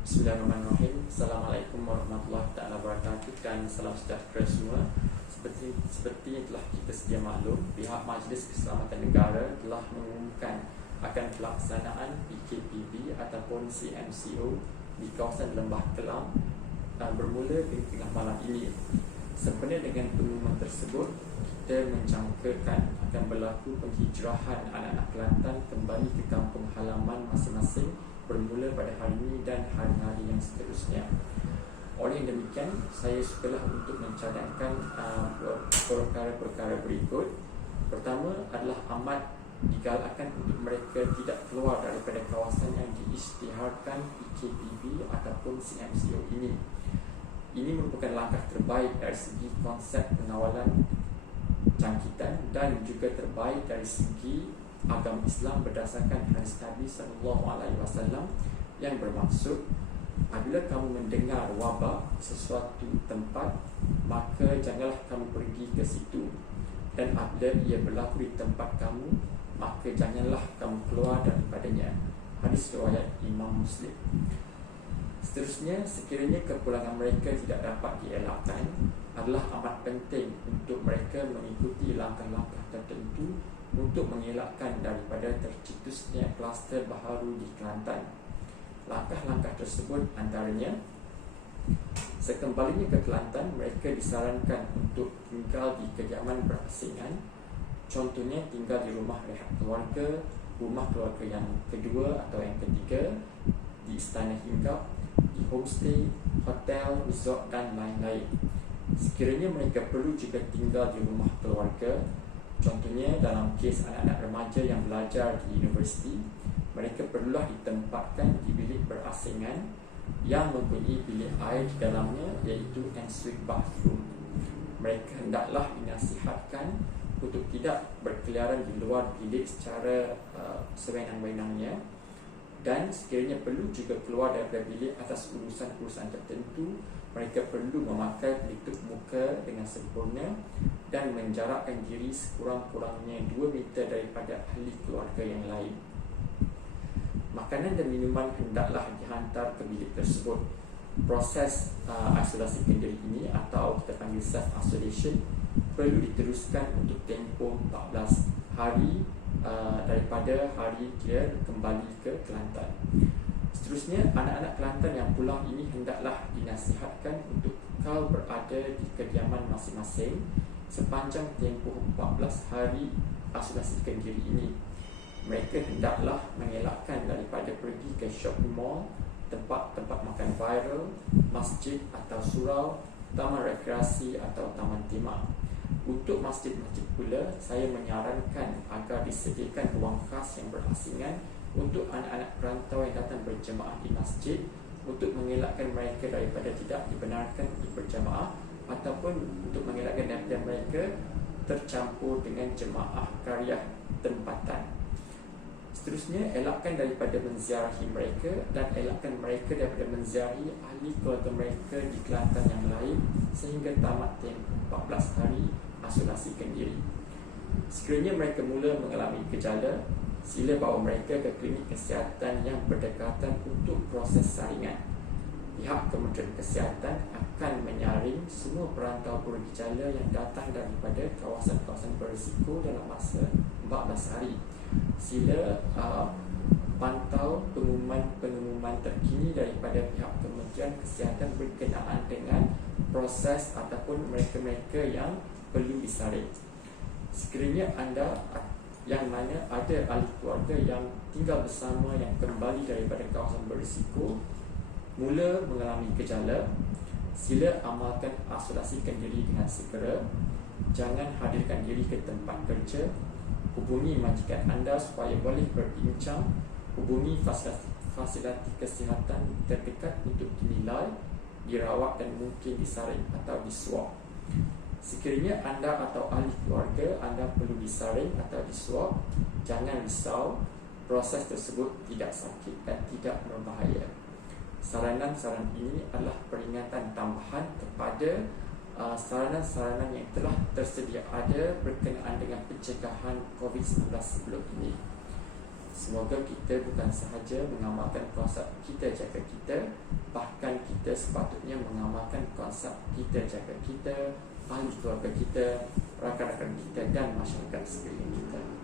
Bismillahirrahmanirrahim. Assalamualaikum warahmatullahi taala wabarakatuh dan salam sejahtera semua. Seperti yang telah kita sedia maklum, pihak Majlis Keselamatan Negara telah mengumumkan akan pelaksanaan PKPB ataupun CMCO di kawasan Lembah Kelang bermula di tengah malam ini. Sempena dengan pengumuman tersebut, kita menjangkakan akan berlaku penghijrahan anak-anak Kelantan kembali ke kampung halaman masing-masing bermula pada hari ini dan hari-hari yang seterusnya. Oleh yang demikian, saya sukalah untuk mencadangkan perkara-perkara berikut. Pertama adalah amat digalakkan untuk mereka tidak keluar daripada kawasan yang diisytiharkan PKPB ataupun CMCO ini. Ini merupakan langkah terbaik dari segi konsep pengawalan jangkitan dan juga terbaik dari segi agama Islam berdasarkan hadis Nabi SAW yang bermaksud, apabila kamu mendengar wabak sesuatu tempat, maka janganlah kamu pergi ke situ, dan apabila ia berlaku di tempat kamu, maka janganlah kamu keluar daripadanya. Hadis riwayat Imam Muslim. Seterusnya, sekiranya kepulangan mereka tidak dapat dielakkan, adalah amat penting untuk mereka mengikuti langkah-langkah tertentu untuk mengelakkan daripada tercetusnya kluster baharu di Kelantan. Langkah-langkah tersebut antaranya, sekembalinya ke Kelantan, mereka disarankan untuk tinggal di kediaman berasingan. Contohnya tinggal di rumah rehat keluarga, rumah keluarga yang kedua atau yang ketiga, di istana hinggap, di homestay, hotel, resort dan lain-lain. Sekiranya mereka perlu juga tinggal di rumah keluarga, contohnya dalam kes anak-anak remaja yang belajar di universiti, mereka perlulah ditempatkan di bilik berasingan yang mempunyai bilik air di dalamnya, iaitu ensuite bathroom. Mereka hendaklah dinasihatkan untuk tidak berkeliaran di luar bilik secara sewenang-wenangnya, dan sekiranya perlu juga keluar daripada bilik atas urusan-urusan tertentu, mereka perlu memakai pelitup muka dengan sempurna dan menjarakkan diri sekurang-kurangnya 2 meter daripada ahli keluarga yang lain. Makanan dan minuman hendaklah dihantar ke bilik tersebut. Proses isolasi kendiri ini atau kita panggil self-isolation perlu diteruskan untuk tempoh 14 hari daripada hari dia kembali ke Kelantan. Seterusnya, anak-anak Kelantan yang pulang ini hendaklah dinasihatkan untuk kekal berada di kediaman masing-masing sepanjang tempoh 14 hari isolasi kendiri ini. Mereka hendaklah mengelakkan daripada pergi ke shopping mall, tempat-tempat makan viral, masjid atau surau, taman rekreasi atau taman tema. Untuk masjid-masjid pula, saya menyarankan agar disediakan ruang khas yang berasingan untuk anak-anak perantau yang datang berjemaah di masjid, untuk mengelakkan mereka daripada tidak dibenarkan untuk berjemaah ataupun untuk mengelakkan daripada mereka tercampur dengan jemaah qaryah tempatan. Seterusnya, elakkan daripada menziarahi mereka dan elakkan mereka daripada menziarahi ahli keluarga mereka di Kelantan yang lain sehingga tamat tempoh 14 hari isolasi kendiri. Sekiranya mereka mula mengalami gejala, sila bawa mereka ke klinik kesihatan yang berdekatan untuk proses saringan. Pihak Kementerian Kesihatan akan menyaring semua perantau bergejala yang datang daripada kawasan-kawasan berisiko dalam masa 14 hari. Sila pantau pengumuman terkini daripada pihak Kementerian Kesihatan berkenaan dengan proses ataupun mereka-mereka yang perlu disaring. Sekiranya anda yang mana ada ahli keluarga yang tinggal bersama yang kembali daripada kawasan berisiko mula mengalami gejala, sila amalkan isolasikan diri dengan segera. Jangan hadirkan diri ke tempat kerja. Hubungi majikan anda supaya boleh berbincang. Hubungi fasiliti kesihatan terdekat untuk dinilai, dirawat dan mungkin disaring atau diswab. Sekiranya anda atau ahli keluarga anda perlu disaring atau diswab, jangan risau, proses tersebut tidak sakit dan tidak berbahaya. Saranan-saranan ini adalah peringatan tambahan kepada saranan-saranan yang telah tersedia ada berkenaan dengan pencegahan COVID-19 sebelum ini. Semoga kita bukan sahaja mengamalkan konsep kita jaga kita, bahkan kita sepatutnya mengamalkan konsep kita jaga kita, ahli keluarga kita, rakan-rakan kita dan masyarakat sekeliling kita.